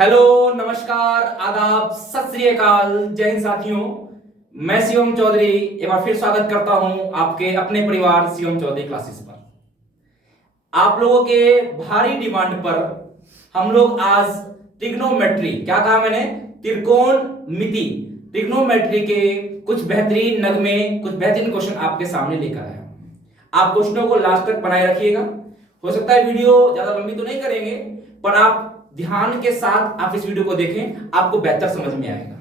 Hello, नमस्कार, आदाब, सत श्री अकाल, जय हिंद साथियों। मैं शिवम चौधरी एक बार फिर स्वागत करता हूं आपके अपने परिवार शिवम चौधरी क्लासेस पर। आप लोगों के भारी डिमांड पर हम लोग आज ट्रिग्नोमेट्री, क्या कहा मैंने, त्रिकोणमिति, ट्रिग्नोमेट्री के कुछ बेहतरीन नगमे, कुछ बेहतरीन क्वेश्चन आपके सामने लेकर आया। आप क्वेश्चनों को लास्ट तक बनाए रखिएगा। हो सकता है वीडियो ज्यादा लंबी तो नहीं करेंगे, पर आप ध्यान के साथ आप इस वीडियो को देखें, आपको बेहतर समझ में आएगा।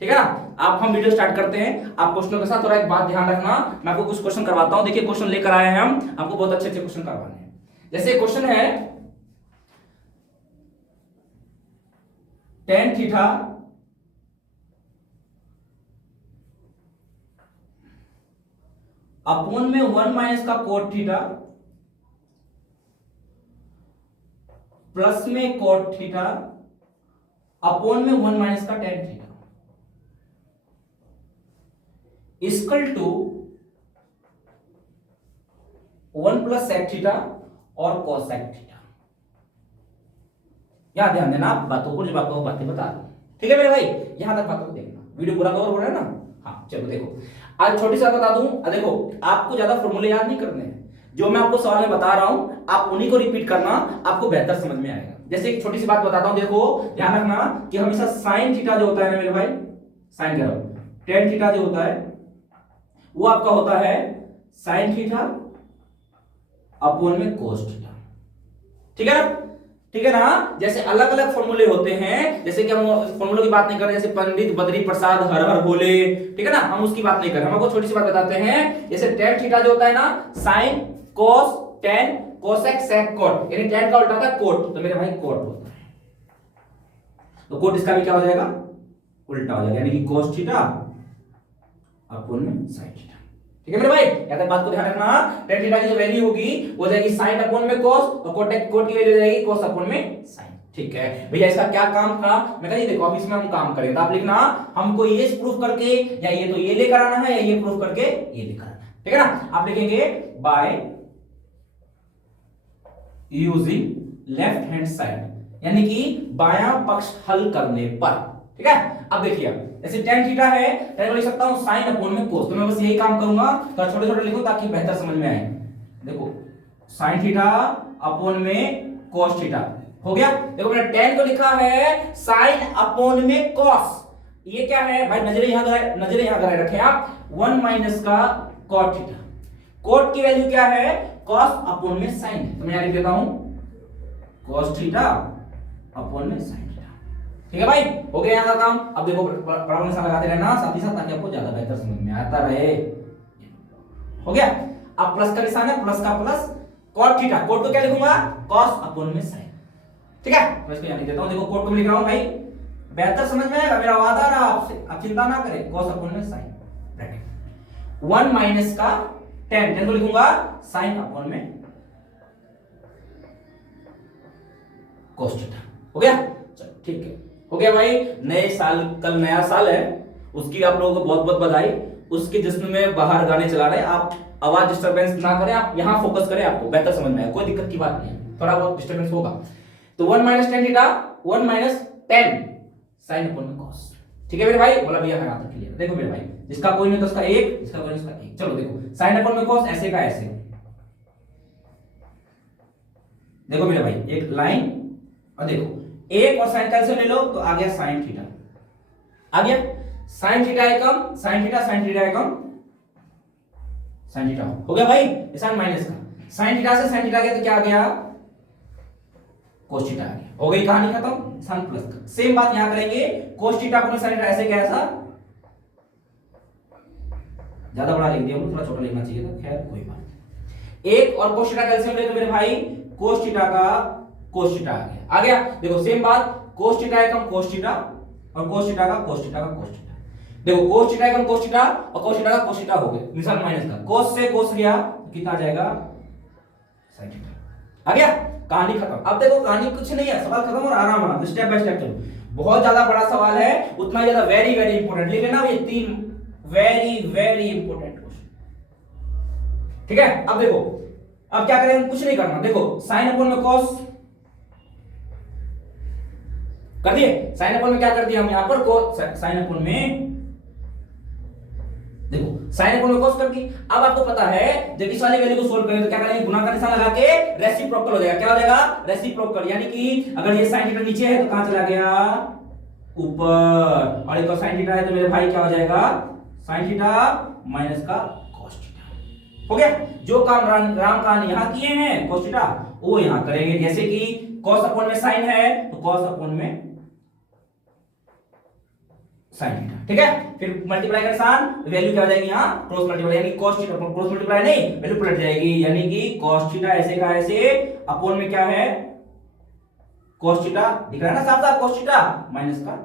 ठीक है ना। आप हम वीडियो स्टार्ट करते हैं। आप क्वेश्चनों के साथ थोड़ा एक बात ध्यान रखना, मैं आपको कुछ क्वेश्चन करवाता हूं। देखिए क्वेश्चन लेकर आए हैं हम, आपको बहुत अच्छे अच्छे क्वेश्चन करवाने हैं। जैसे क्वेश्चन है tan थीटा अपॉन में 1 माइनस का कोट थीटा प्लस में कोट थीटा अपॉन में 1 माइनस का tan theta equal to 1 plus sec theta और cos sec थीटा। यहां ध्यान देना, आप बातों को, जब आपको बातें बता रहा हूं। ठीक है मेरे भाई, यहां तक बातों को देखना, वीडियो पूरा कवर हो रहा है ना। हाँ चलो देखो, आज छोटी सी बात बता दूं। देखो, आपको ज्यादा फॉर्मूले याद नहीं करने हैं, जो मैं आपको सवाल में बता रहा हूं आप उन्हीं को रिपीट करना, आपको बेहतर समझ में आएगा। जैसे एक छोटी सी बात बताता हूं, देखो ध्यान रखना कि हमेशा साइन थीटा जो होता है ना मेरे भाई, साइन कह रहा हूं, टेन थीटा जो होता है वो आपका होता है साइन थीटा अपॉन में कोस थीटा। ठीक है ना, ठीक है ना। जैसे अलग अलग फॉर्मूले होते हैं, जैसे कि हम फॉर्मूलों की बात नहीं कर रहे, जैसे पंडित बद्री प्रसाद हर हर बोले, ठीक है ना, हम उसकी बात नहीं कर रहे। हम आपको छोटी सी बात बताते हैं, जैसे टेन थीटा जो होता है ना, sine cos tan cosec sec cot, यानी टेन का उल्टा था कोट, तो मेरे भाई कोट होता है, तो कोट इसका भी क्या हो जाएगा, उल्टा हो जाएगा, यानी कि कोस थीटा अपॉन में साइन थीटा। ठीक है मेरे भाई, याद है, बात को ध्यान रखना। tan थीटा की जो वैल्यू होगी वो जाएगी sin अपॉन में cos, और कोट की वैल्यू जाएगी cos अपॉन में sin। ठीक है भैया, इसका क्या काम था, मैं कहा देखो अब इसमें हम काम करेंगे, तो आप लिखना हमको ये प्रूफ करके, या ये तो ये लेकर आना है, या ये प्रूफ करके ये लेकर आना है। ठीक है ना। आप लिखेंगे by using left hand side, यानी कि बायां पक्ष हल करने पर। ठीक है, अब देखिए जैसे tan थीटा है, tan को लिख सकता हूं sin अपॉन में cos, तो मैं बस यही काम करूंगा, तो छोटे छोटे लिखूं ताकि बेहतर समझ में आए। देखो sin थीटा अपॉन में cos थीटा हो गया। देखो मैंने tan को लिखा है sin अपॉन में cos, ये क्या है भाई, नजरें यहां लगाए रखें आप, 1 माइनस का cot थीटा, cot की वैल्यू क्या है, cos अपॉन में sin, तो मैं यहां लिख देता हूं cos थीटा अपॉन में sin। ठीक है भाई, हो गया यहाँ का काम। अब देखो बराबर निशान लगाते रहना साथ ही साथ, ताकि आपको ज्यादा बेहतर समझ में आता रहे। हो गया। अब प्लस का निशान है, प्लस का प्लस, cot थीटा, cot को क्या लिखूंगा, cos अपॉन में sin। ठीक है, मैं इसको यहां लिख देता हूं, देखो cot को लिख रहा हूं भाई, बेहतर समझ में आएगा, मेरा वादा रहा आपसे, आप चिंता ना करें, cos अपॉन में sin ब्रैकेट 1 माइनस का tan को लिखूंगा sin अपॉन में cos थीटा। हो गया, चलो ठीक है, हो गया भाई। नए साल, कल नया साल है, उसकी आप लोगों को बहुत बहुत बधाई। उसके जश्न में बाहर गाने चला रहे हैं, आप आवाज डिस्टरबेंस ना करें, आप यहां फोकस करें, आपको बेहतर समझ में आए, कोई दिक्कत की बात नहीं है, थोड़ा बहुत डिस्टरबेंस होगा। तो 1 minus tan theta 1 minus tan sin upon में cos। ठीक है मेरे भाई, बोला भैया यहां तक क्लियर। देखो मेरे भाई, जिसका कोई नहीं तो उसका एक, जिसका कोई नहीं उसका एक। चलो देखो sin अपॉन में cos ऐसे का ऐसे, देखो मेरे भाई एक लाइन, और देखो एक और साइन कैंसिल ले लो, तो आ गया साइन थीटा, आ गया साइन थीटा एकम, साइन थीटा एकम, साइन थीटा हो गया भाई, साइन माइनस का, साइन थीटा से साइन थीटा गया तो क्या आ गया, कोस थीटा आ गया। हो गई कहानी खत्म, साइन प्लस का। सेम बात यहां करेंगे, कोस थीटा अपने साइन थीटा ऐसे क्या ऐसा, ज्यादा बड़ा लिख दिया, थोड़ा छोटा लिखना चाहिए था, खैर कोई बात नहीं। एक और कोस थीटा कैल्सियम ले तो मेरे भाई कोस थीटा का कोस थीटा आ गया। देखो सेम बात, कोस थीटा एकम कोस थीटा, और कोस थीटा का कोस थीटा का कोस थीटा। देखो कोस थीटा एकम कोस थीटा और कोस थीटा का कोस थीटा हो गए, निशान माइनस का, कोस से कोस गया तो कितना आ जाएगा, sin थीटा। आ गया, कहानी खत्म। अब देखो कहानी कुछ नहीं है, सवाल खत्म और आराम आराम स्टेप बाय स्टेप चलो। बहुत ज्यादा बड़ा सवाल है, उतना ही ज्यादा वेरी वेरी इंपॉर्टेंट, लिख लेना ये 3 वेरी वेरी इंपॉर्टेंट क्वेश्चन। ठीक है, अब देखो अब क्या करेंगे, कुछ नहीं करना। देखो sin अपॉन में cos कर दिए। साइन अपॉन में क्या कर दिया हम यहां पर साइन अपॉन में, देखो साइन अपॉन में cos कर दी। अब आपको पता है जब इस वाली वैल्यू को सोल्व करें तो क्या करेंगे, गुणा का निशान लगा के रेसिप्रोकल हो जाएगा। क्या हो जाएगा, रेसिप्रोकल, यानी कि अगर ये sin थीटा नीचे है तो कहां चला गया, ऊपर, और एक sin थीटा है तो मेरे भाई क्या हो जाएगा, sin थीटा माइनस का cos थीटा। हो गया। जो काम राम कान यहां किए हैं cos थीटा वो यहां करेंगे। जैसे कि cos अपॉन में sin है तो cos अपॉन में sin थीटा, ठीक है। फिर मल्टीप्लाई का निशान, वैल्यू क्या हो जाएगी यहाँ क्रॉस मल्टीप्लाई, यानी cos theta upon cross multiply नहीं, वैल्यू पलट जाएगी, यानी कि cos थीटा ऐसे का ऐसे अपॉन में क्या है cos थीटा, दिख रहा है ना साफ साफ, cos थीटा माइनस का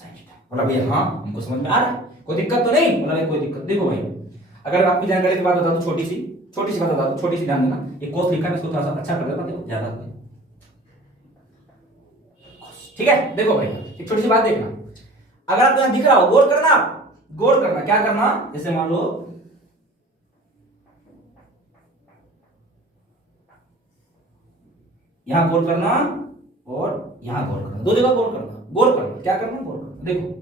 sin थीटा। बोला भैया हाँ हमको समझ में आ रहा है, कोई दिक्कत तो नहीं। बोला भाई कोई दिक्कत, देखो भाई अगर आपकी जानकारी की बात बता दो, छोटी सी बात बता दो, छोटी सी ध्यान देना। एक cos लिखा है, इसको थोड़ा सा अच्छा कर देना, देखो ज्यादा, ठीक है। देखो भाई एक छोटी सी बात देखना, अगर आपको यहां दिख रहा हो, गौर करना, क्या करना, जैसे मान लो यहां गौर करना और यहां गौर करना, दो जगह गौर करना, क्या करना, गौर करना। देखो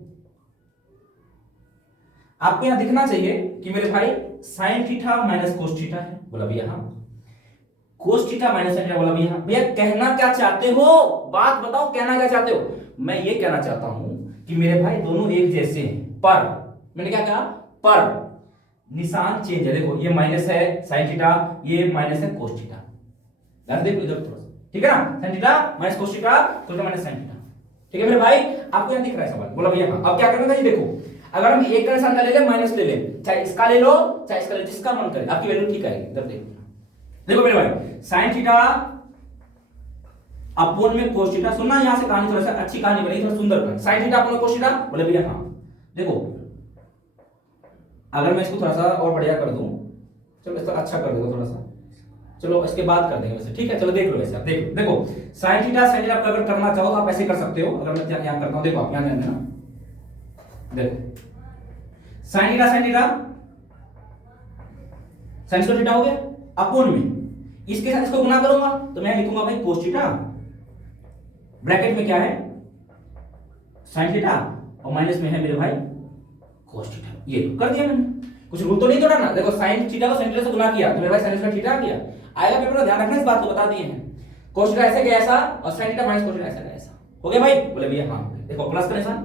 आपको यहां दिखना चाहिए कि मेरे भाई sin theta minus cos theta है, बोला भैया हाँ, cos theta minus sin theta, बोला भैया हाँ। भैया कहना क्या चाहते हो, बात बताओ, कहना क्या चाहते हो। मैं ये कहना चाहता हूं कि मेरे भाई दोनों एक जैसे हैं, पर मैंने क्या कहा, पर निशान चेंज है। देखो ये माइनस है sin थीटा, ये माइनस है cos थीटा, यार देखो इधर थोड़ा सा, ठीक है ना, sin theta minus cos theta, cos theta minus sin theta, ठीक है मेरे भाई। आपको यहां दिख रहा है सवाल, बोला भैया हाँ। अब क्या करना है, देखो अगर हम एक का निशान का ले ले, माइनस ले ले, चाहे इसका ले लो चाहे इसका ले, जिसका मन करे, आपकी वैल्यू ठीक आएगी। इधर देखो मेरे भाई sin थीटा अपॉन में cos थीटा, सुनना यहां से कहानी थोड़ा सा अच्छी कहानी बनेगी, थोड़ा सुंदर कहानी। sin theta upon cos theta, बोले भैया हाँ। देखो अगर मैं इसको थोड़ा सा और बढ़िया कर दूं, चलो इसको अच्छा कर देगा थोड़ा सा, चलो इसके बाद कर देंगे वैसे, ठीक है। चलो देख लो वैसे, आप देखो sin थीटा अगर करना चाहो तो आप ऐसे कर सकते हो। अगर मैं यहां करता हूं, देखो आप यहां ध्यान देना, देखो sin theta sin square theta हो गया, अपॉन में इसके साथ इसको गुना करूंगा तो मैं लिखूंगा भाई cos थीटा, ब्रैकेट में क्या है sin थीटा, और माइनस में है मेरे भाई cos थीटा। ये कर दिया मैंने, कुछ रूल तो नहीं तोड़ा ना। देखो sin थीटा को sin थीटा से गुना किया तो मेरे भाई sin स्क्वायर थीटा आ गया। आएगा पेपर में, ध्यान रखना इस बात को, बता दिए हैं। cos थीटा ऐसे का ऐसा और sin theta minus cos theta ऐसा का ऐसा, हो गया भाई, बोले भैया हाँ। देखो प्लस का निशान,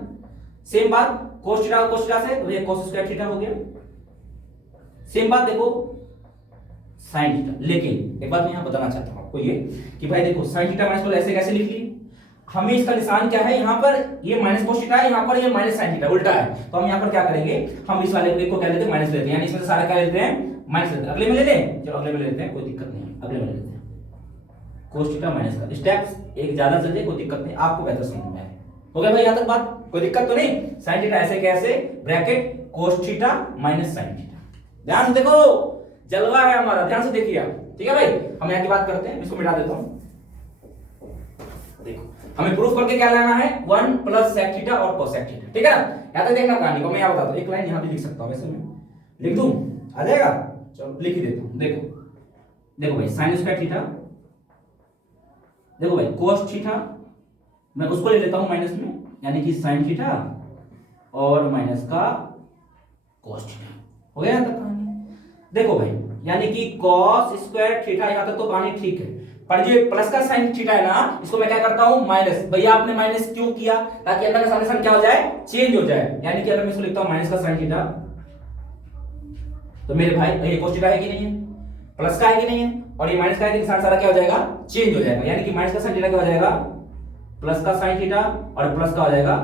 सेम बात cos थीटा से तो ये cos स्क्वायर थीटा हो गया, सेम बात देखो sin थीटा। लेकिन एक बात मैं यहां बताना चाहता हूं आपको ये कि भाई देखो sin थीटा माइनस cos ऐसे कैसे लिख ली, हमें इसका निशान क्या है, यहां पर ये माइनस cos थीटा है, यहां पर ये माइनस sin थीटा, उल्टा है। तो हम यहां पर क्या करेंगे, हम इस वाले को क्या लेते हैं, माइनस लेते हैं, यानी इसमें से सारा क्या लेते हैं, माइनस लेते हैं। अगले में ले लें, चलो अगले में ले लेते हैं, कोई दिक्कत नहीं है, अगले में ले लेते हैं cos थीटा माइनस का स्टेप्स एक ज्यादा चल जाए, कोई दिक्कत नहीं, आपको बेहतर समझ में आए। हो गया भाई यहां तक बात, कोई दिक्कत तो नहीं। sin थीटा ऐसे कैसे, bracket cos theta minus sin theta, ध्यान से देखो, जलवा है हमारा, ध्यान से देखिए आप, ठीक है भाई। हम यहां की बात करते हैं, इसको मिटा देता हूं। देखो हमें प्रूफ करके क्या लाना है, 1 प्लस sec थीटा और cos sec थीटा, ठीक है ना। यहां तक देखना कहानी को, मैं यहां बताता हूं, एक लाइन यहां भी लिख सकता हूं, वैसे मैं लिख दूं, आ जाएगा, चलो लिख ही देता हूं। देखो भाई sin स्क्वायर थीटा, देखो भाई cos थीटा, मैं उसको ले लेता हूं माइनस में, यानी कि sin थीटा और माइनस का cos थीटा, हो गया यहां तक कहानी। देखो भाई यानी कि cos स्क्वायर थीटा, यहां तक तो कहानी ठीक है, पर ये प्लस का sin थीटा है ना, इसको मैं क्या करता हूं, माइनस। भैया आपने माइनस क्यों किया, ताकि अंदर का साइन क्या हो जाए, चेंज हो जाए। यानी कि अगर मैं इसको लिखता हूं माइनस का sin थीटा, तो मेरे भाई ये cos थीटा है कि नहीं है, प्लस का है कि नहीं है, और ये माइनस का है कि निशान सारा क्या हो जाएगा, चेंज हो जाएगा। यानी कि माइनस का sin थीटा क्या हो जाएगा, प्लस का sin थीटा, और प्लस का हो जाएगा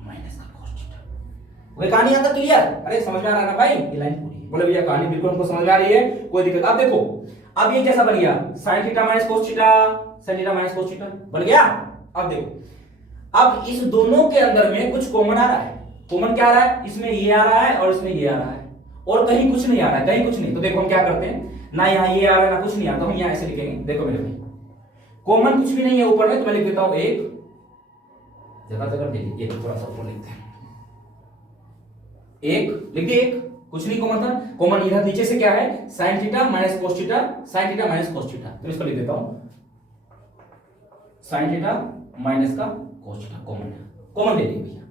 माइनस का cos थीटा। वो कहानी यहां तक क्लियर, अरे समझ में आ रहा है ना भाई, ये लाइन पूरी है। बोले भैया कहानी बिल्कुल हमको समझ में आ रही है, कोई दिक्कत। अब देखो अब ये कैसा बन गया, sin theta minus cos theta, sin theta minus cos theta बन गया। अब देखो अब इस दोनों के अंदर में कुछ कॉमन आ रहा है, कॉमन क्या आ रहा है, इसमें ये आ रहा है और इसमें ये आ रहा है, और कहीं कुछ नहीं आ रहा है, कहीं कुछ नहीं। तो देखो हम क्या करते हैं, ना यहाँ ये आ रहा है ना कुछ नहीं आ रहा, तो हम यहाँ ऐसे लिखेंगे। देखो मेरे भाई कॉमन कुछ भी नहीं है ऊपर में, तो मैं लिख देता हूं एक, जगह जगह देखिए, एक थोड़ा सा ऊपर लिखते हैं, एक लिख दिए, एक कुछ नहीं कॉमन था। कॉमन इधर नीचे से क्या है, sin theta minus cos theta, sin theta minus cos theta, तो इसको लिख देता हूं साइन थीटा माइनस का कोस थीटा कॉमन है, कॉमन ले लेंगे भैया।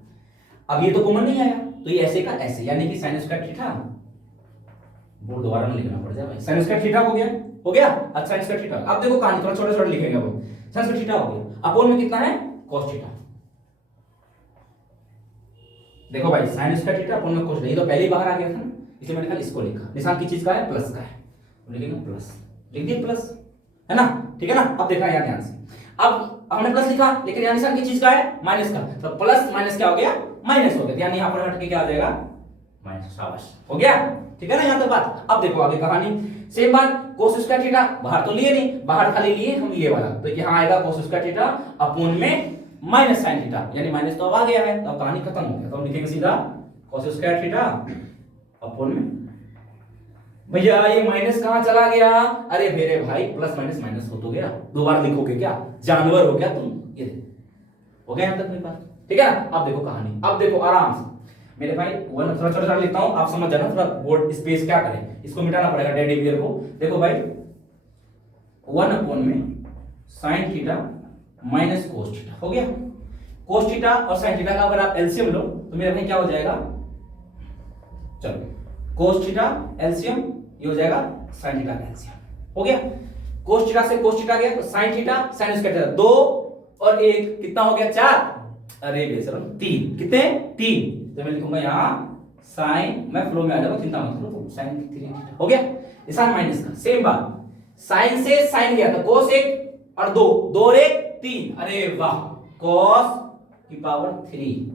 अब ये तो कॉमन नहीं आया तो ये ऐसे का ऐसे, यानी कि साइन स्क्वायर थीटा, बोर्ड दोबारा नहीं लिखना पड़ जाए भाई, साइन स्क्वायर थीटा हो गया, हो गया। अच्छा साइन स्क्वायर थीटा, अब देखो कहानी थोड़ा छोटे छोटे लिखेंगे अब। साइन स्क्वायर थीटा हो गया, अपोन में कितना है कोस थीटा। देखो भाई साइन स्क्वायर थीटा अपोन में कोस, ये तो पहले ही बाहर आ गया था ना, इसलिए मैंने कहा इसको लिखा, निशान किस चीज का है, प्लस का है, लिखेंगे प्लस, लिख दिए प्लस, है ना, ठीक है ना। अब देखना यार ध्यान से, अब हमने प्लस लिखा लेकिन यहाँ निशान किस चीज का है, माइनस का, तो प्लस माइनस क्या हो गया, माइनस हो गया, यानी यहाँ पर हट के क्या आ जाएगा, माइनस, शाबाश, हो गया, ठीक है ना यहाँ तक बात। अब देखो आगे कहानी सेम बात, कोस स्क्वायर थीटा बाहर तो लिए नहीं, बाहर खाली लिए हम ये वाला, तो यहाँ आएगा कोस स्क्वायर थीटा अपोन में माइनस साइन थीटा, यानी माइनस तो अब आ गया है, तो कहानी खत्म हो गया, तो हम लिखेंगे सीधा कोस स्क्वायर थीटा अपोन में, भैया ये माइनस कहां चला गया, अरे मेरे भाई प्लस माइनस माइनस हो तो गया, दो बार लिखोगे क्या, जानवर हो क्या तुम, ये हो गया यहां तक मेरी बात, ठीक है ना। अब देखो कहानी, अब देखो आराम से मेरे भाई, वन थोड़ा छोटा लिखता हूं, आप समझ जाना, थोड़ा बोर्ड स्पेस क्या करें, इसको मिटाना पड़ेगा डेड डिविजन को। देखो भाई 1 अपोन में sine theta minus cos theta हो गया, कोस थीटा और साइन थीटा का अगर आप एलसीएम लो तो मेरे भाई क्या हो जाएगा, चलो कोस थीटा एलसीएम, ये हो जाएगा साइन थीटा का एलसीएम, हो गया। कोस थीटा से कोस थीटा गया तो sine theta sine square theta, 2 और 1 कितना हो गया, 4, अरे बेशरम 3, कितने 3, तो मैं लिखूंगा यहाँ साइन, मैं फ्लो में आ जाऊंगा, चिंता मत करो, साइन 3 हो गया, निशान माइनस का, सेम बात, साइन से साइन गया तो कोस 1 और 2, 2 और 1 3, अरे वाह, कोस की पावर 3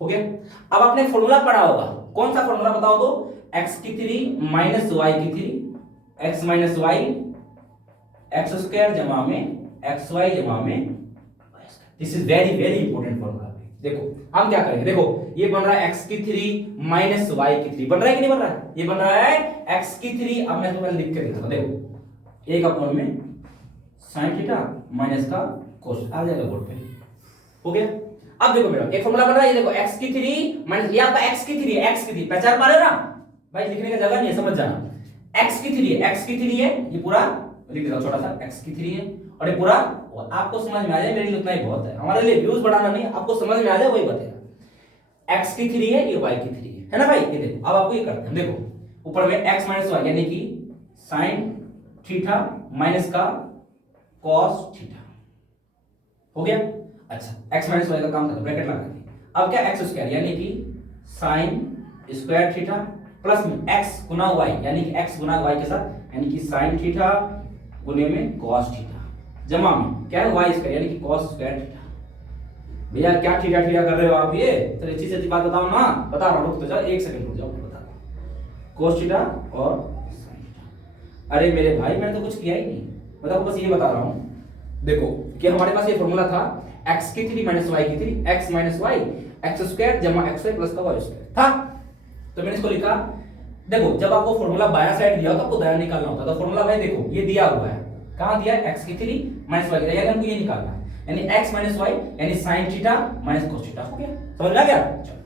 हो गया। अब आपने फॉर्मूला पढ़ा होगा, कौन सा फॉर्मूला बताओ तो, x की 3 माइनस y की 3, x minus y x square जमा में एक्स वाई जमा में, this is very very important formula. देखो हम क्या करेंगे, देखो ये बन रहा है x की 3 माइनस y की 3, बन रहा है कि नहीं बन रहा है, ये बन रहा है x की 3, अब मैं तुम्हें लिख के दिखाता हूं, देखो 1 अपोन में साइन थीटा माइनस का कोस, आ जाएगा बोर्ड पे, हो गया। अब देखो मेरा एक फॉर्मूला बन रहा है, ये देखो x की 3 माइनस, ये आपका x की 3 है, x की 3 पहचान पा रहे हो ना भाई, लिखने का जगह नहीं है, समझ जाना, x की 3 है, x की 3 है, ये पूरा लिख देता हूं छोटा सा, x की 3 है और ये पूरा, और आपको समझ में आ जाए, मेरे लिए उतना ही बहुत है, हमारे लिए व्यूज बढ़ाना नहीं, आपको समझ में आ जाए वही बताएगा। x की 3 है, ये y की 3 है ना भाई, ये देखो अब आपको ये करते हैं, देखो ऊपर में x माइनस y यानी कि साइन थीटा माइनस का कॉस थीटा, हो गया। अच्छा x माइनस y का काम करते, ब्रैकेट लगा देंगे, अब क्या x स्क्वायर यानी कि साइन स्क्वायर थीटा प्लस में x गुना y यानी कि x गुना y के साथ, यानी कि साइन थीटा गुने में cos थीटा जमा में क्या है y स्क्वायर यानी कि cos स्क्वायर थीटा। भैया क्या थीटा थीटा कर रहे हो आप, ये तो अच्छी से बात बताओ ना, बता रहा हूं, रुक तो जाओ, एक सेकंड रुक जाओ, बता रहा हूं, cos थीटा और sin थीटा। अरे मेरे भाई मैंने तो कुछ किया ही नहीं, मतलब बस ये बता रहा हूं, देखो कि हमारे पास ये फॉर्मूला था x की 3 माइनस y की 3, x minus y x square जमा x वाई प्लस का y स्क्वायर था, तो मैंने इसको लिखा। देखो जब आपको फॉर्मूला बाया साइड दिया होता आपको दाया निकालना होता, तो फॉर्मूला भाई देखो ये दिया हुआ है, कहां दिया है, x की 3 माइनस y की 3, यानी हमको ये निकालना है, यानी x माइनस y यानी sin theta minus cos theta, हो गया, समझ में आ गया। चलो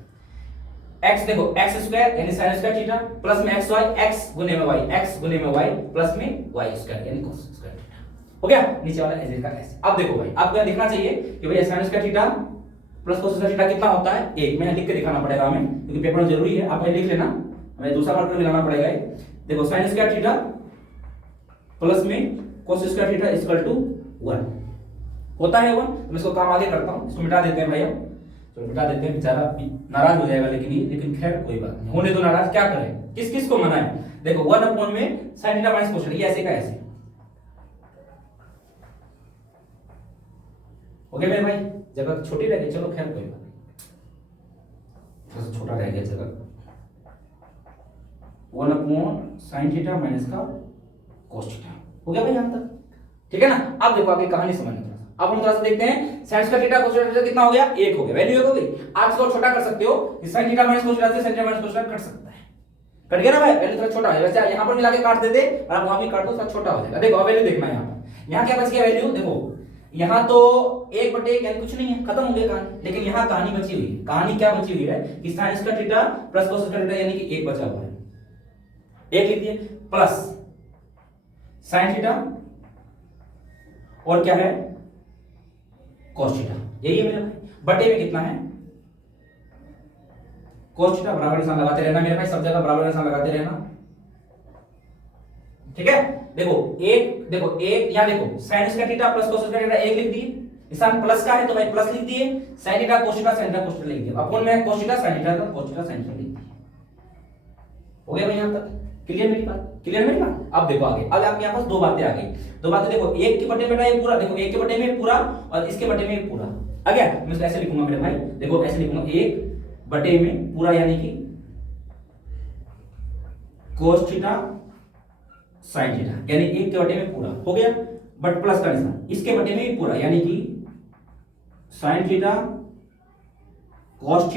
x देखो x स्क्वायर यानी sin स्क्वायर थीटा प्लस में xy x गुने में y x गुने में y प्लस में y स्क्वायर यानी cos स्क्वायर थीटा, हो गया, नीचे वाला ऐसे का ऐसे। अब देखो भाई आपको यह दिखना चाहिए कि भाई sin square theta plus cos square theta कितना होता है, 1, मैं लिख के दिखाना पड़ेगा हमें क्योंकि पेपर में जरूरी है, आप भाई लिख लेना, हमें दूसरा मार्कर भी लाना पड़ेगा। देखो sin स्क्वायर थीटा प्लस में cos square theta equal to 1 होता है 1, मैं इसको काम आगे करता हूं, इसको मिटा देते हैं भाई, हम चलो मिटा देते हैं, बेचारा नाराज हो जाएगा, लेकिन खैर कोई बात नहीं, होने दो नाराज, क्या करें, किस किस को मनाएं। देखो 1 अपॉन में sin theta minus cos theta, ये ऐसे का ऐसे, ओके मेरे भाई, जगह छोटी रह गई, चलो खैर कोई बात नहीं, थोड़ा सा छोटा रह गया जगह, 1 अपॉन sin थीटा माइनस का cos थीटा, हो गया भाई यहां तक, ठीक है ना। अब देखो आगे कहानी समझना, अब हम थोड़ा सा देखते हैं, sin square theta cos theta कितना हो गया, 1 हो गया, वैल्यू 1 हो गई। आप इसको छोटा कर सकते हो, sin theta minus cos theta से sin theta minus cos theta cut सकता है, कट गया ना भाई, वैल्यू थोड़ा छोटा है, वैसे यहां पर मिला के काट देते और आप वहां भी काट दो, थोड़ा छोटा हो जाएगा। देखो अब वैल्यू देखना है, यहां पर यहां क्या बच गया वैल्यू, देखो यहां तो 1/1 यानी कुछ नहीं है, खत्म हो गया कहानी, लेकिन यहां कहानी बची हुई है। कहानी क्या बची हुई है कि sin square theta plus cos square theta यानी कि 1 बचा हुआ है, 1 लिख दिए, प्लस sin थीटा और क्या है cos थीटा, यही है मेरे भाई। बटे में कितना है cos थीटा, बराबर निशान लगाते रहना मेरे भाई, सब जगह बराबर निशान लगाते रहना, ठीक है। देखो एक यहाँ देखो sin square theta plus cos square theta एक लिख दिए, निशान प्लस का है तो भाई प्लस लिख दिए, sin theta cos theta sin theta cos theta लिख दिया, अपन में cos थीटा sin थीटा तो cos थीटा sin थीटा लिख दिया। हो गया भाई, यहां तक क्लियर मेरी बात, क्लियर मेरी बात। अब देखो आगे, अब आपके पास दो बातें आ गई, दो बातें देखो, एक के बटे में ये पूरा, देखो एक के बटे में पूरा और इसके बटे में पूरा आ गया। मैं इसको ऐसे लिखूंगा मेरे भाई, देखो ऐसे लिखूंगा, एक बटे में पूरा यानी कि cos थीटा sin थीटा, यानी एक के बटे में पूरा हो गया, बट प्लस का निशान, इसके बटे में पूरा यानी कि sin थीटा cos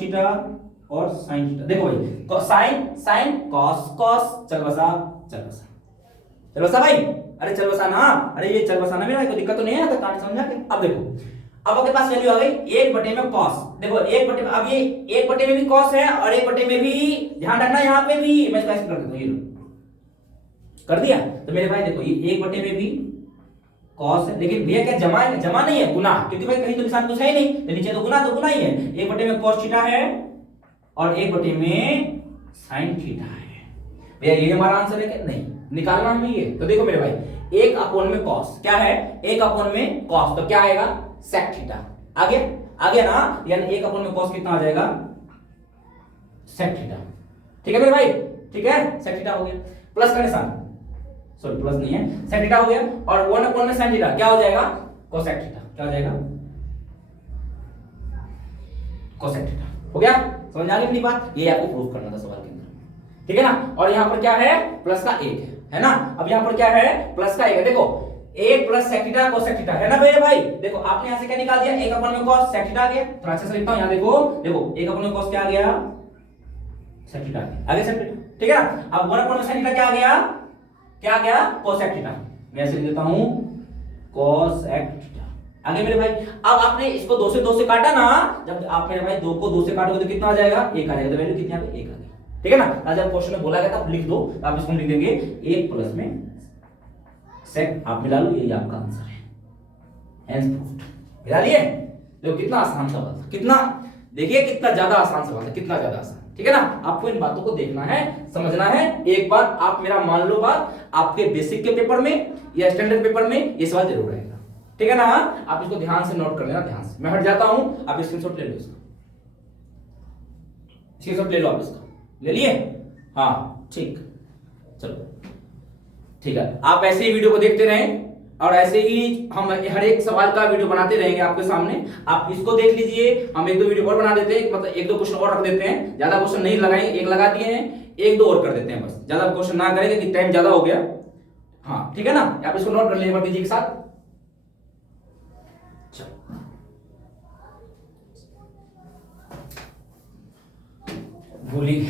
थीटा और sin थीटा। देखो भाई sin cos चल बसा भाई, अरे चल बसा ना, अरे ये चल बसा ना मेरा, कोई दिक्कत तो नहीं है, तो काट समझा के। अब देखो, अब आपके पास वैल्यू आ गई एक बटे में cos, देखो एक बटे में, अब ये एक बटे में भी cos है और एक बटे में भी, ध्यान रखना यहाँ पे भी, मैं इसको ऐसे कर देता हूँ, ये लो कर दिया। तो मेरे भाई देखो ये एक बटे में भी cos है, लेकिन भैया क्या जमा है, जमा नहीं है, गुना, क्योंकि भाई कहीं तो निशान कुछ है ही नहीं, तो नीचे तो गुना ही है। एक बटे में cos थीटा है और एक बटे में sin थीटा है। भैया ये हमारा आंसर है क्या? नहीं, निकालना हमें ये। तो देखो मेरे भाई, एक अपॉन में cos क्या है, एक अपॉन में cos तो क्या आएगा sec थीटा, आ गया ना, यानी एक अपॉन में cos कितना आ जाएगा sec थीटा, ठीक है मेरे भाई, ठीक है sec थीटा हो गया, प्लस का निशान, सॉरी प्लस नहीं है, sec थीटा हो गया, और 1 अपॉन में sin थीटा क्या हो जाएगा cosec थीटा, क्या हो जाएगा cosec थीटा, हो गया, समझ आ गई मेरी बात। ये आपको प्रूफ करना था सवाल के अंदर, ठीक है ना। और यहाँ पर क्या है प्लस का एक है ना, अब यहाँ पर क्या है प्लस का एक है, देखो एक plus sec theta cosec theta है ना मेरे भाई। देखो आपने यहाँ से क्या निकाल दिया, एक अपॉन में cos sec थीटा आ गया, थोड़ा अच्छा से लिखता हूँ यहाँ, देखो एक अपॉन में cos क्या आ गया sec थीटा आ गया sec थीटा, ठीक है ना। अब 1 अपॉन में sin थीटा क्या आ गया cosec थीटा, मैं ऐसे लिख देता हूँ cosec थीटा, आगे मेरे भाई। अब आपने इसको 2 से काटा ना, जब आप मेरे भाई 2 को 2 से काटोगे तो कितना आ जाएगा 1 आ जाएगा, तो वैल्यू कितनी आ गई 1 आ गई, ठीक है ना। आज जब क्वेश्चन में बोला गया था आप लिख दो, तो आप इसको लिख देंगे 1 प्लस में sec, आप मिला लो, यही आपका आंसर है, हेंस प्रूव्ड। मिला लिए, देखो कितना आसान सवाल था, कितना देखिए कितना ज्यादा आसान सवाल था, कितना ज्यादा आसान, ठीक है ना। आपको इन बातों को देखना है, समझना है। एक बार आप मेरा मान लो बात, आपके बेसिक के पेपर में या स्टैंडर्ड पेपर में ये सवाल जरूर रहेगा, ठीक है ना। आप इसको ध्यान से नोट कर लेना, ध्यान से। मैं हट जाता हूं, आप स्क्रीनशॉट ले लो, इसका स्क्रीनशॉट ले लो, आप इसका ले लिए, हाँ ठीक, चलो ठीक है। आप ऐसे ही वीडियो को देखते रहें और ऐसे ही हम हर एक सवाल का वीडियो बनाते रहेंगे आपके सामने। आप इसको देख लीजिए, हम 1-2 वीडियो और बना देते हैं, मतलब 1-2 क्वेश्चन और रख देते हैं, ज्यादा क्वेश्चन नहीं लगाएंगे, एक लगा दिए हैं, 1-2 और कर देते हैं, बस ज्यादा क्वेश्चन ना करेंगे कि टाइम ज्यादा हो गया, हाँ ठीक है ना। आप इसको नोट कर लीजिए, एक दीजिए के साथ, भूली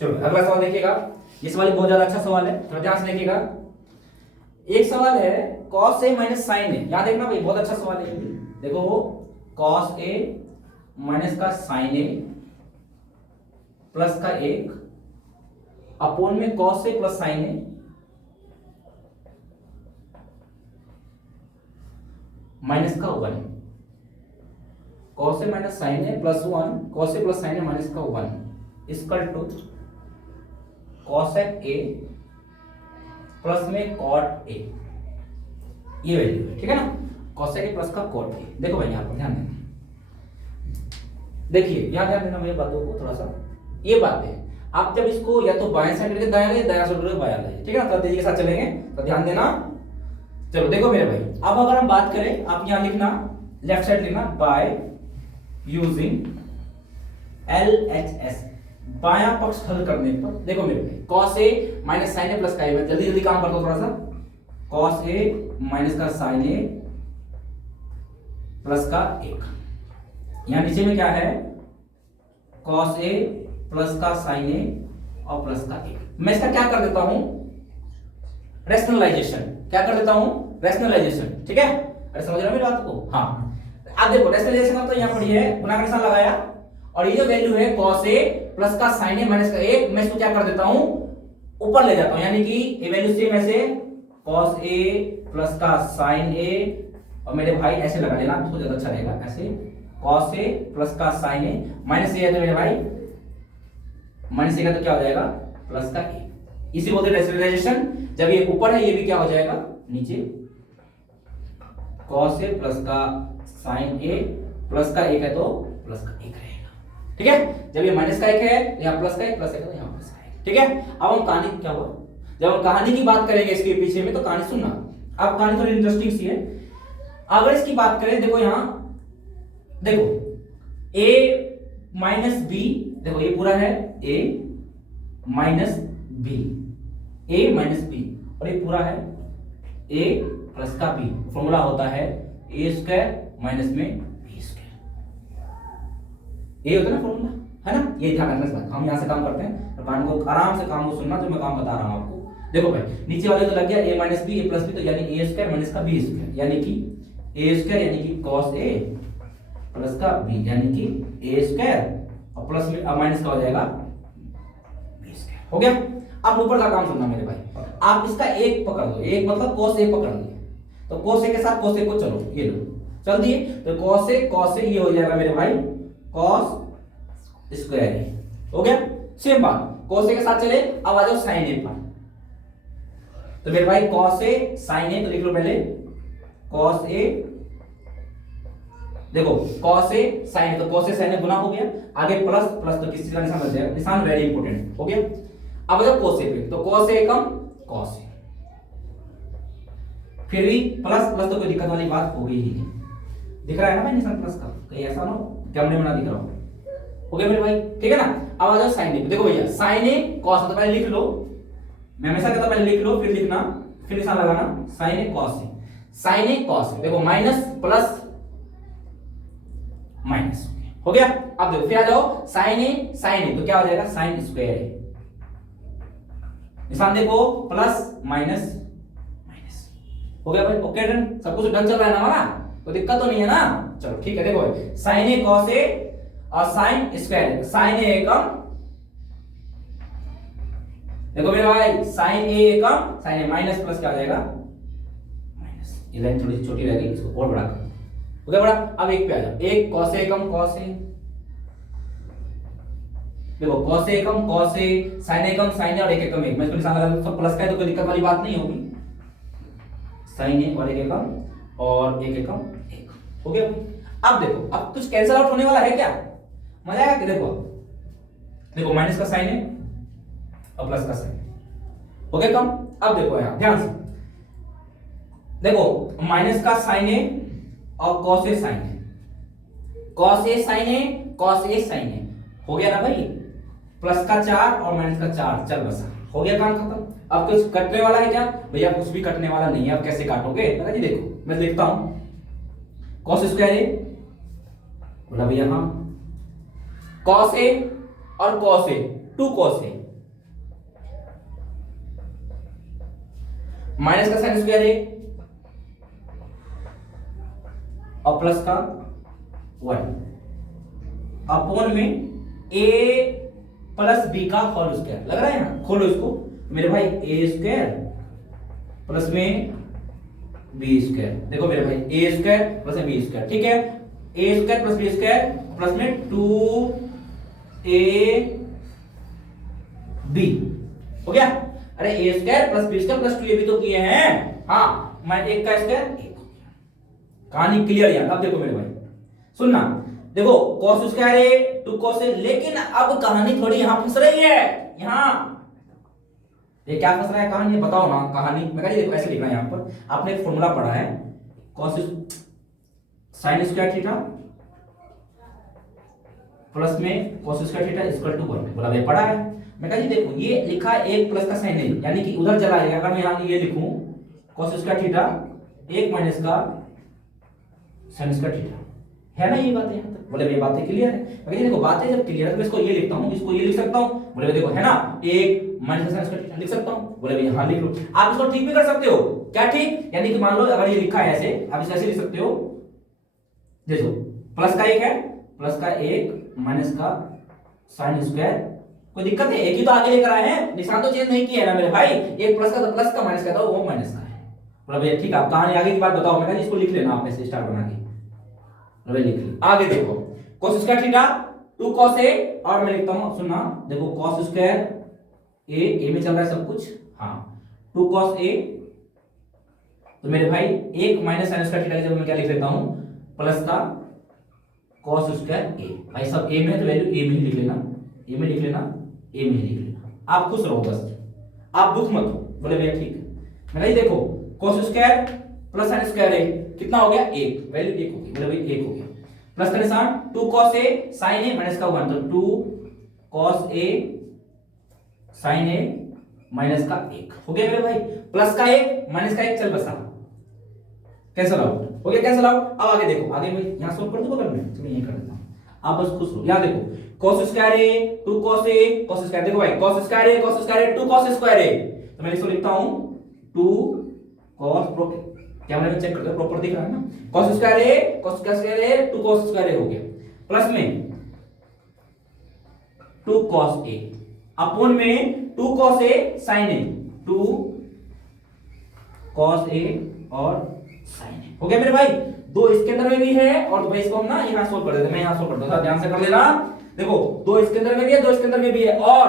चलो अगला सवाल देखिएगा, ये सवाल बहुत ज्यादा अच्छा सवाल है, थोड़ा ध्यान से देखिएगा। एक सवाल है cos a minus sin a, याद देखना भाई, बहुत अच्छा सवाल है। देखो cos a माइनस का sin a प्लस का 1 अपोन में cos a plus sin a minus का 1, cos a minus sin a plus 1 cos a plus sin a minus का 1 equal to cosec a plus में cot a, ये value है, ठीक है ना। cosec a प्लस का cot a, देखो भाई यहाँ पर ध्यान देना, देखिए यहाँ ध्यान देना मेरी बातों को थोड़ा सा, ये बात है आप जब इसको या तो बाएं साइड लेके दायां ले, दायां साइड लेके बायां ले, ठीक है ना, थोड़ा तेजी के साथ चलेंगे तो ध्यान देना। चलो देखो मेरे भाई, अब अगर हम बात करें, आप यहाँ लिखना लेफ्ट साइड लिखना बाय यूजिंग LHS, बायां पक्ष हल करने पर। देखो मेरे भाई cos a minus sin a plus का a, जल्दी जल्दी काम करता हूं थोड़ा सा, cos a माइनस का sin a प्लस का 1, यहां नीचे में क्या है cos a प्लस का साइन ए और प्लस का ए। मैं इसका क्या कर देता हूं, रैशनलाइजेशन। क्या कर देता हूं, रैशनलाइजेशन। ठीक है, अरे समझ रहे हो मेरी बात को? हाँ, अब देखो रैशनलाइजेशन तो यहां पर ये है, गुणा का निशान लगाया और ये जो वैल्यू है cos a प्लस का sin a माइनस का a, मैं इसको क्या कर देता हूं, ऊपर ले जाता हूं, यानी कि ये वैल्यू सेम ऐसे cos a प्लस का sin a, और मेरे भाई ऐसे लगा लेना तो ज्यादा अच्छा रहेगा, ऐसे cos a प्लस का sin a माइनस a है तो मेरे भाई माइनस a का तो क्या हो जाएगा, प्लस का a। इसी बोलते हैं रैशनलाइजेशन। जब ये ऊपर है ये भी क्या हो जाएगा नीचे, cos a प्लस का sin a प्लस का 1 है तो प्लस का 1 रहेगा। ठीक है, जब ये माइनस का 1 है यहाँ प्लस का 1, प्लस 1 है तो यहाँ प्लस का 1। ठीक है, अब हम कहानी क्या हुआ, जब हम कहानी की बात करेंगे इसके पीछे में तो कहानी सुनना। अब कहानी थोड़ी इंटरेस्टिंग सी है। अगर इसकी बात करें, देखो यहाँ देखो a माइनस बी, देखो ये पूरा है a minus B, a minus B, और ये पूरा है a प्लस का b। फॉर्मूला होता है a स्क्वायर माइनस में b स्क्वायर, ये होता है ना फॉर्मूला, है ना? ये ध्यान रखना इस बात। हम यहाँ से काम करते हैं, काम को आराम से काम को सुनना जो मैं काम बता रहा हूँ आपको। देखो भाई नीचे वाले तो लग गया a minus B, a plus B, तो यानी a स्क्वायर माइनस का b स्क्वायर, यानी कि a स्क्वायर यानी कि cos a प्लस का b, यानी कि a स्क्वायर और प्लस में अब माइनस का हो जाएगा b स्क्वायर। हो गया? अब ऊपर का काम सुनना मेरे भाई, आप इसका एक पकड़ दो, एक मतलब cos a पकड़ लिए तो cos a के साथ cos a को चलो, ये लो चल दिए, तो cos a ये हो जाएगा मेरे भाई cos स्क्वायर a। हो गया? सेम बात cos a के साथ चले, अब आ जाओ sin a पर, तो मेरे भाई cos a sin a, तो लिख लो पहले cos a, देखो cos a sin a, तो cos a sin a गुना हो गया, आगे प्लस प्लस तो किसी का निशान लग जाएगा, निशान वेरी इंपॉर्टेंट। हो गया? अब जब cos a पे, तो cos a come cos a, फिर भी प्लस प्लस तो कोई दिक्कत वाली बात हो गई ही नहीं। दिख रहा है ना भाई निशान प्लस का, कहीं ऐसा ना हो कैमरे में ना दिख रहा हो। हो गया मेरे भाई? ठीक है ना? अब आ जाओ sin a पे, देखो भैया sin a cos a, तो पहले लिख लो, मैं हमेशा कहता पहले लिख लो फिर लिखना, फिर निशान लगाना, sin a cos a, sin a cos a, देखो माइनस प्लस माइनस। हो गया? अब देखो फिर आ जाओ sin a, तो क्या हो जाएगा sin स्क्वायर a, निशान देखो प्लस माइनस माइनस। हो गया भाई? ओके डन, सब कुछ डन चल रहा है ना हमारा, कोई दिक्कत तो नहीं है ना? चलो ठीक है, देखो sin a cos a और sin स्क्वायर, sin a कम, देखो मेरे भाई sin a come sin a minus plus क्या हो जाएगा माइनस, ये लाइन थोड़ी सी छोटी रह गई, इसको और बड़ा कर। हो गया बड़ा? अब एक पे आ जाओ, एक cos a come cos a, देखो cos a come cos a, sin a come sin a और एक कम एक, मैं इसको निशान लगा दूं, सब प्लस का है तो कोई दिक्कत वाली बात नहीं होगी, sin a और एक कम और एक कम एक। हो गया? अब देखो अब कुछ कैंसिल आउट होने वाला है क्या, मजा आएगा कि देखो, देखो माइनस का sin a और प्लस का sin a, हो गया कम? अब देखो यहां ध्यान से देखो, माइनस का sin a और cos a sin a, cos a sin a, cos a sin a, हो गया ना भाई? प्लस का 4 और माइनस का 4, चल बस हो गया काम खत्म। अब कुछ कटने वाला है क्या भैया? कुछ भी कटने वाला नहीं है। अब कैसे काटोगे लगा जी, देखो मैं लिखता हूं cos स्क्वायर a, बोला भैया हाँ, cos a और cos a, 2 cos a, minus का sin स्क्वायर a और प्लस का 1 अपॉन में a प्लस b का होल स्क्वायर, लग रहा है ना? खोलो इसको मेरे भाई, a स्क्वायर प्लस में b स्क्वायर, देखो मेरे भाई a square plus b square, ठीक है? a square plus b square plus में 2ab, हो गया? अरे a square plus b square plus 2ab तो किए हैं, हाँ, मैं एक का स्क्वायर एक, कहानी क्लियर यार। अब देखो मेरे भाई सुनना, देखो cos स्क्वायर है 2 cos है, लेकिन अब कहानी थोड़ी यहां फंस रही है। यहां ये क्या फंस रहा है कहानी, बताओ ना कहानी। मैं कह देखो ऐसे लिखना है, यहां पर आपने एक फॉर्मूला पढ़ा है cos sin square theta plus में cos square theta equal to 1, बोला भाई पढ़ा है। मैं कह देखो ये लिखा है 1 प्लस का sin है, यानी कि उधर चला जाएगा। अगर मैं यहां ये लिखूं cos स्क्वायर थीटा 1 माइनस का sin स्क्वायर थीटा, है ना ये बात यहां तक? बोले भैया बातें क्लियर है। अगर देखो बातें जब क्लियर है तो मैं इसको ये लिखता हूँ, इसको ये लिख सकता हूँ। बोले देखो है ना, एक माइनस का साइन स्क्वायर थीटा लिख सकता हूँ। बोले भैया हाँ लिख लो। आप इसको ठीक भी कर सकते हो। क्या ठीक? यानी कि मान लो अगर ये लिखा है ऐसे, आप इसे ऐसे लिख सकते हो। देखो प्लस का एक है, प्लस का एक माइनस का साइन स्क्वायर। कोई दिक्कत है? एक ही तो आगे लेकर आए हैं, निशान तो चेंज नहीं किया है ना मेरे भाई। एक प्लस का तो प्लस का, माइनस का तो वो माइनस का है। बोला भैया ठीक है, आप कहानी आगे की बात बताओ। मैं इसको लिख लेना आप ऐसे स्टार बना के। बोले लिख ली। आगे देखो cos square theta 2 cos a, और मैं लिखता हूं सुनना, देखो cos स्क्वायर a में चल रहा है सब कुछ। हाँ 2 cos a, तो मेरे भाई एक माइनस साइन स्क्वायर थीटा की जगह मैं क्या लिख लेता हूं, प्लस का cos स्क्वायर a। भाई सब a में है तो वैल्यू a में ही लिख लेना, a में लिख लेना, a में ही लिख लेना। आप खुश रहो बस, आप दुख मत हो। बोले भैया ठीक है। मैं देखो cos square plus sine square a कितना हो गया, 1, वैल्यू 1 होगी। बोले भाई 1 हो गया। प्लस का निशान 2 cos a sin a minus का 1, तो 2 cos a sin a minus का 1 हो गया मेरे भाई। प्लस का 1 माइनस का 1 चल बसा, कैंसिल आउट हो गया, कैंसिल आउट। अब आगे देखो, आगे मैं यहां सॉल्व कर दूं बगल में, तो मैं यही कर देता हूं, आप बस खुश रहो। यहां देखो cos square a 2 cos a cos square, देखो भाई cos square a cos square a 2 cos square a, तो मैं इसको लिखता हूं 2 cos, कैमरे में चेक करते हो प्रॉपर दिख रहा है ना, cos square a cos square a 2 cos square a हो गया। प्लस में 2 cos a अपोन में 2 cos a sin a, 2 cos a और sin a हो गया मेरे भाई। दो इसके अंदर में भी है, और तो भाई इसको हम ना यहां सोल्व कर देते हैं। मैं यहां सोल्व करता हूं, ध्यान से कर लेना। देखो दो इसके अंदर में भी है, दो इसके अंदर में भी है, और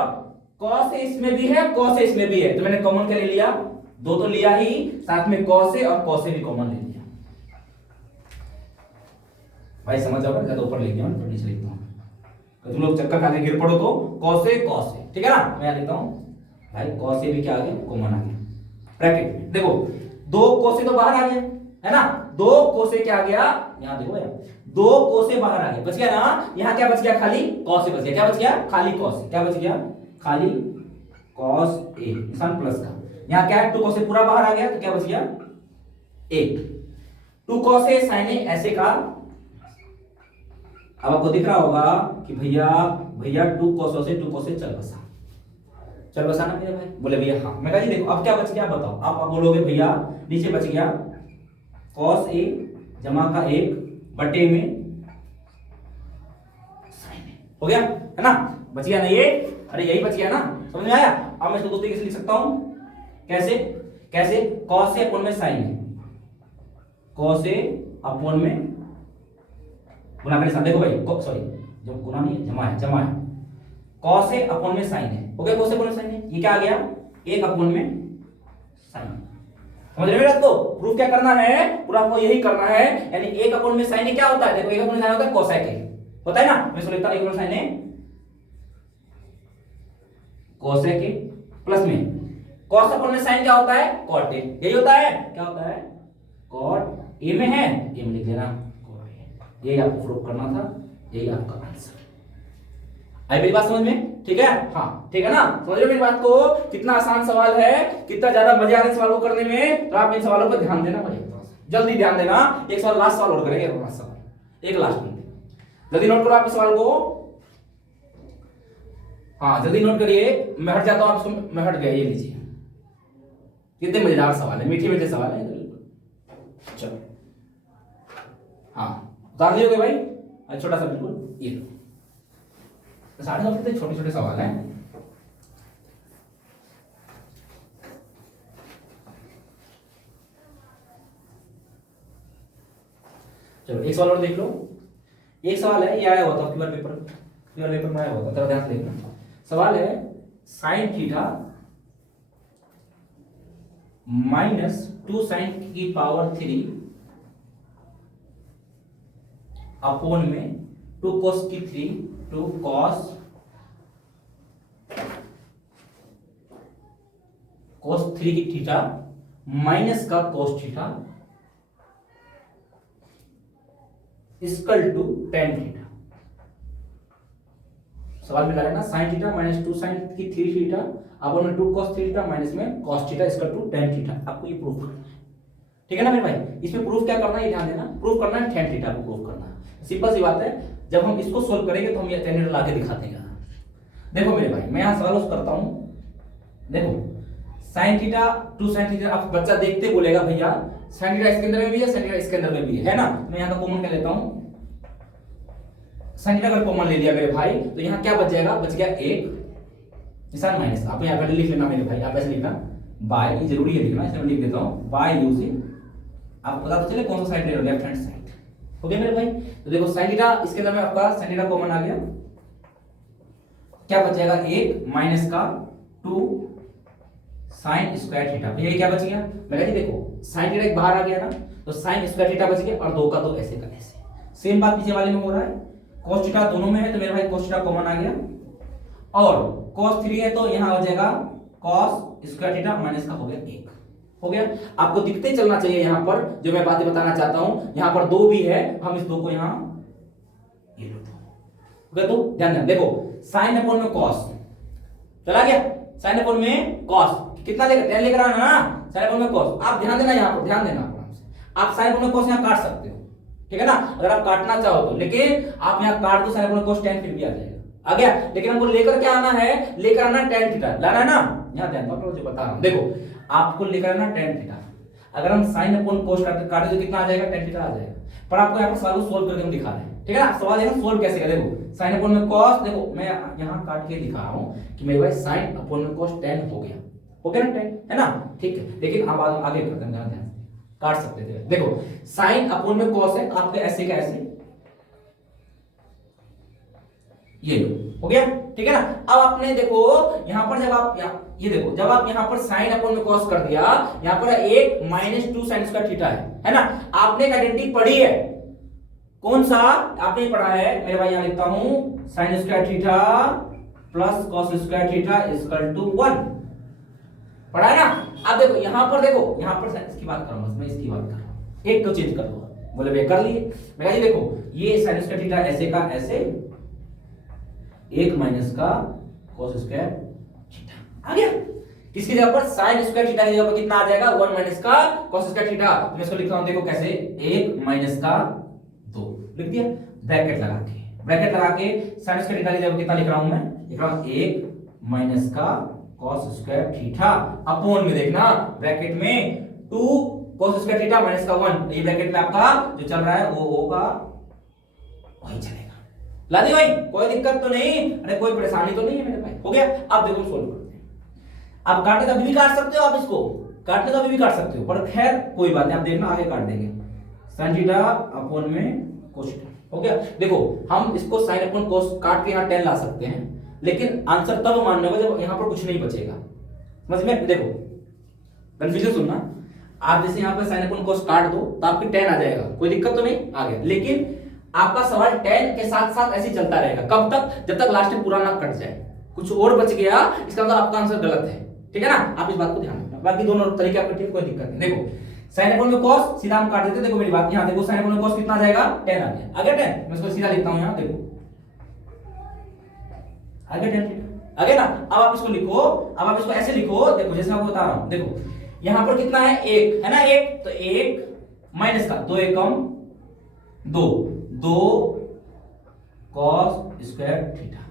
cos a इसमें भी है, cos a इसमें भी है, तो मैंने कॉमन क्या ले लिया, दो तो लिया ही, साथ में cos a और cos a भी कॉमन ले लिया। भाई समझ जाओगे, ज्यादा ऊपर लिख दिया मैं, नीचे लिखता हूं तो तुम लोग चक्कर खा के गिर पड़ो तो cos a, ठीक है ना। मैं लिखता हूं भाई cos a भी क्या आ गया, कॉमन आ गया ब्रैकेट में। देखो दो cos a तो बाहर आ गया है ना, दो cos a क्या आ गया, यहां देखो यार, दो cos a बाहर आ गया, बच गया ना। यहां क्या बच गया, खाली cos a बच गया। क्या बच गया, खाली cos a। क्या बच गया, खाली cos a, निशान प्लस का। यहां क्या है, 2 cos a पूरा बाहर आ गया, तो क्या बच गया 1, 2 cos a sin a ऐसे का। अब आपको दिख रहा होगा कि भैया 2 cos से 2 cos से चल बसा ना मेरे भाई। बोले भैया हाँ। मैं कहा जी देखो अब क्या बच गया बताओ। आप बोलोगे भैया नीचे बच गया cos a जमा का 1 बटे में sin a, हो गया है ना, बच गया ना ये, अरे यही बच गया ना, समझ में आया। अब मैं इसको दो तरीके से लिख सकता हूं, कैसे कैसे, cos a अपॉन में sin a, cos a upon में गुना का निशान, देखो भाई सॉरी जब गुना नहीं जमा है cos a अपॉन में sin a, हो गया cos a अपॉन में sin a, ये क्या आ गया 1 अपॉन में sin। समझ रहे हो? तो प्रूफ क्या करना है, पूरा आपको यही करना है। यानी 1 अपॉन में sin a क्या होता है, देखो 1 अपॉन में sin होता है cosec a, होता है ना। मैं इसको लिखता हूं 1 upon sin a cosec a, plus में cos अपॉन में sin क्या होता है, cot a, यही होता है। क्या होता है, cot a में है, a में लिख देना cot a, यही आपको प्रूफ करना था, यही आपका आंसर। आई मेरी बात समझ में, ठीक है, हाँ ठीक है ना, समझ रहे हो मेरी बात को। कितना आसान सवाल है, कितना ज्यादा मजा आ रहा है सवाल को करने में। तो आप इन सवालों पर ध्यान देना भाई, जल्दी ध्यान देना। एक सवाल लास्ट सवाल और करेंगे, लास्ट सवाल एक लास्ट में, जल्दी नोट करो आप इस सवाल को। हाँ जल्दी नोट करिए, मैं हट जाता हूं, आप इसको मैं हट गया, ये लीजिए। कितने मजेदार सवाल है, मीठे मीठे सवाल है। चलो हाँ उतार दियोगे भाई, छोटा सा बिल्कुल ये 9.5 कितने छोटे छोटे सवाल हैं। चलो एक सवाल और देख लो। एक सवाल है, ये आया हुआ था क्यूआर पेपर में आया हुआ था, थोड़ा ध्यान से देखना। सवाल है sin थीटा माइनस 2 sin की पावर 3 अपोन में 2 cos की 3 2 cos 3 की थीटा माइनस का cos theta equal to tan theta. सवाल में डालेना sin थीटा माइनस 2 sin की 3 थीटा अपन में 2 cos थीटा माइनस में cos theta equal to tan theta. आपको ये प्रूफ करना है, ठीक है ना मेरे भाई। इसमें प्रूफ क्या करना है, ये ध्यान देना। प्रूफ करना है tan थीटा को प्रूफ करना है, सिंपल सी बात है। जब हम इसको सोल्व करेंगे तो हम ये टेन थीटा ला के दिखाते हैं। देखो मेरे भाई मैं यहाँ सवाल करता हूँ, देखो sine theta two sine theta, अब बच्चा देखते बोलेगा भैया साइन थीटा इसके अंदर में भी है, साइन थीटा इसके अंदर में भी है ना। मैं यहाँ का कॉमन क्या लेता हूँ, साइन थीटा अगर कॉमन ले लिया मेरे भाई तो यहाँ क्या बच जाएगा, बच गया एक निशान माइनस। आप यहाँ पहले लिख लेना मेरे भाई, आप ऐसे लिखना बाय, ये जरूरी है लिखना, इसलिए मैं लिख देता हूँ बाय यूजिंग, आपको पता तो चले कौन सा साइड ले रहे हो, लेफ्ट हैंड साइड। हो गया मेरे भाई। तो देखो साइन थीटा इसके अंदर में आपका साइन थीटा कॉमन आ गया, क्या बच जाएगा एक माइनस का टू साइन स्क्वायर थीटा। भैया ये क्या बच गया, मैं कहती देखो साइन थीटा एक बाहर आ गया ना, तो साइन स्क्वायर थीटा बच गया और दो का दो ऐसे का ऐसे। सेम बात पीछे वाले में हो रहा है, cos थीटा दोनों में है तो मेरे भाई cos थीटा कॉमन आ गया, और cos 3 है तो यहां हो जाएगा cos स्क्वायर थीटा माइनस का हो गया एक। हो गया, आपको दिखते चलना चाहिए यहाँ पर जो मैं बातें बताना चाहता हूं। यहाँ पर दो भी है, हम इस दो को यहाँ ये लो दो, तो ध्यान देना। देखो साइन अपॉन में cos चला गया, साइन अपॉन में cos कितना लेकर 10 लेकर आना ना, साइन अपॉन में cos। आप ध्यान देना यहाँ पर, ध्यान देना आप साइन अपॉन में cos यहाँ काट सकते हो, ठीक है ना, अगर आप काटना चाहो तो, लेकिन आप यहाँ काट दो साइन अपॉन में cos 10 फिर भी आ जाएगा, आ गया। लेकिन हमको लेकर क्या आना है, लेकर आना tan थीटा, लाना है ना, यहाँ ध्यान दो जो बता रहा हूँ। देखो आपको लेकर आना tan थीटा, अगर हम साइन अपॉन cos काटे तो कितना आ जाएगा, tan थीटा आ जाएगा। पर आपको यहाँ पर सवाल को सोल्व करके हम दिखा रहे हैं, ठीक है ना। सवाल देखो सोल्व कैसे करें, देखो साइन अपॉन में cos, देखो मैं यहाँ काट के दिखा रहा हूँ कि मेरे भाई साइन अपॉन में cos 10 हो गया, हो गया ना 10, है ना, ठीक है। लेकिन अब आगे करते हैं, ध्यान काट सकते थे। देखो साइन अपॉन में cos है, आपके ऐसे का ऐसे ये लो, हो गया, ठीक है ना। अब आपने देखो यहां पर जब आप ये देखो जब आप यहां पर साइन अपॉन में cos कर दिया, यहां पर एक minus two sign square theta है ना। आपने एक आइडेंटिटी पढ़ी है, कौन सा आपने पढ़ा है मेरे भाई, यहां लिखता हूं sine square theta plus cos square theta equal to 1, पढ़ा है ना। अब देखो यहां पर, देखो यहां पर इसकी बात कर रहा हूं, मैं इसकी बात कर रहा हूं, एक को चेंज कर दो, बोले वे कर लिए। मैं कहा देखो ये साइन स्क्वायर थीटा ऐसे का ऐसे, एक माइनस का cos स्क्वायर थीटा आ गया। किसकी जगह पर, साइन स्क्वायर थीटा की जगह पर कितना आ जाएगा, 1 माइनस का cos स्क्वायर थीटा। तो मैं इसको लिख रहा हूं, देखो कैसे, 1 माइनस का 2 लिख दिया, ब्रैकेट लगा के, ब्रैकेट लगा के साइन स्क्वायर थीटा की जगह कितना लिख रहा हूं, मैं लिख रहा हूं 1 माइनस का cos स्क्वायर थीटा अपॉन में देखना ब्रैकेट में 2 cos स्क्वायर थीटा माइनस का 1, ये ब्रैकेट में आपका जो चल रहा है वो होगा वही चलेगा। ला दी भाई, कोई दिक्कत तो नहीं, अरे कोई परेशानी तो नहीं है मेरे भाई। हो गया, अब देखो सोल्व करते हैं। आप काटे तो अभी भी काट सकते हो, आप इसको काटने तो अभी भी काट सकते हो, पर खैर कोई बात नहीं, आप देखना आगे काट देंगे। साइन थीटा अपॉन में cos थीटा, हो गया। देखो हम इसको साइन अपॉन cos काट के यहाँ 10 ला सकते हैं, लेकिन आंसर तब मानने होगा जब यहाँ पर कुछ नहीं बचेगा। समझ में, देखो कंफ्यूजन सुनना, आप जैसे यहाँ पर साइन अपॉन cos काट दो तो आपकी 10 आ जाएगा, कोई दिक्कत तो नहीं, आ गया। लेकिन आपका सवाल 10 के साथ साथ ऐसे चलता रहेगा, कब तक, जब तक लास्ट में पूरा ना कट जाए, कुछ और बच गया इसका मतलब आपका आंसर गलत है, ठीक है ना। आप इस बात को ध्यान रखना, बाकी दोनों तरीके आपके ठीक, कोई दिक्कत नहीं। देखो साइन अपॉन में cos सीधा हम काट देते, देखो मेरी बात, यहां देखो साइन अपॉन में cos कितना आ जाएगा, 10 आ गया, आ गया 10। मैं इसको सीधा लिखता हूं, यहां देखो आ गया 10, आ गया ना। अब आप इसको लिखो, अब आप इसको ऐसे लिखो, देखो जैसे मैं आपको बता रहा हूं, देखो यहां पर कितना है, 1 है ना, 1 तो 1 माइनस का 2 एकम 2 cos स्क्वायर थीटा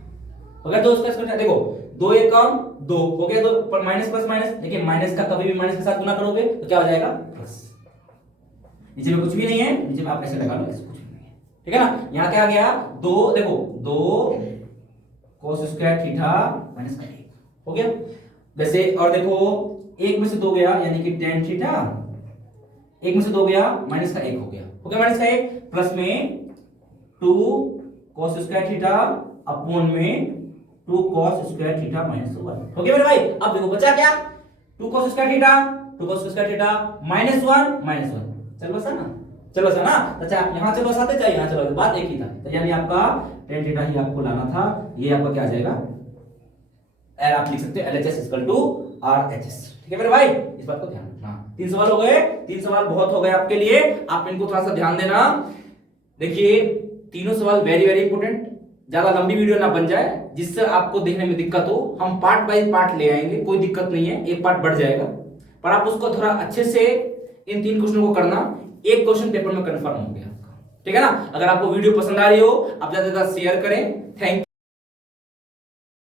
हो गया, 2 स्क्वायर थीटा। देखो 2 एकम 2 हो गया, 2 पर माइनस प्लस माइनस, देखिए माइनस का कभी भी माइनस के साथ गुना करोगे तो क्या हो जाएगा, प्लस। नीचे में कुछ भी नहीं है, नीचे में आप ऐसे लगा लो, ऐसे कुछ भी नहीं है, ठीक है ना। यहां क्या आ गया, 2, देखो 2 cos स्क्वायर थीटा माइनस का 1 हो गया वैसे। और देखो 1 में से 2 गया, यानी कि tan थीटा, 1 में से 2 गया, माइनस का 1 हो गया, माइनस का 1 प्लस में 2 cos स्क्वायर थीटा अपॉन में 2 cos स्क्वायर थीटा माइनस 1 हो गया मेरे भाई। अब देखो बचा क्या, 2 cos square theta, 2 cos square theta minus 1 चल बसा ना, चलो बसा ना। अच्छा आप यहां चलो बसाते, चाहे यहां चलो, बात एक ही था, तो यानी आपका tan थीटा ही आपको लाना था, ये आपका क्या आ जाएगा, आप लिख सकते हो LHS इक्वल टू RHS, ठीक है मेरे भाई, इस बात को ध्यान रखना। 3 सवाल हो गए, 3 सवाल बहुत हो गए आपके लिए, आप इनको थोड़ा सा ध्यान देना। देखिए तीनों सवाल वेरी वेरी इंपोर्टेंट, ज्यादा लंबी वीडियो ना बन जाए जिससे आपको देखने में दिक्कत हो, हम पार्ट बाय पार्ट ले आएंगे, कोई दिक्कत नहीं है, एक पार्ट बढ़ जाएगा, पर आप उसको थोड़ा अच्छे से इन 3 क्वेश्चन को करना, एक क्वेश्चन पेपर में कंफर्म हो गया, ठीक है ना। अगर आपको वीडियो पसंद आ रही हो आप ज्यादा से ज्यादा शेयर करें। थैंक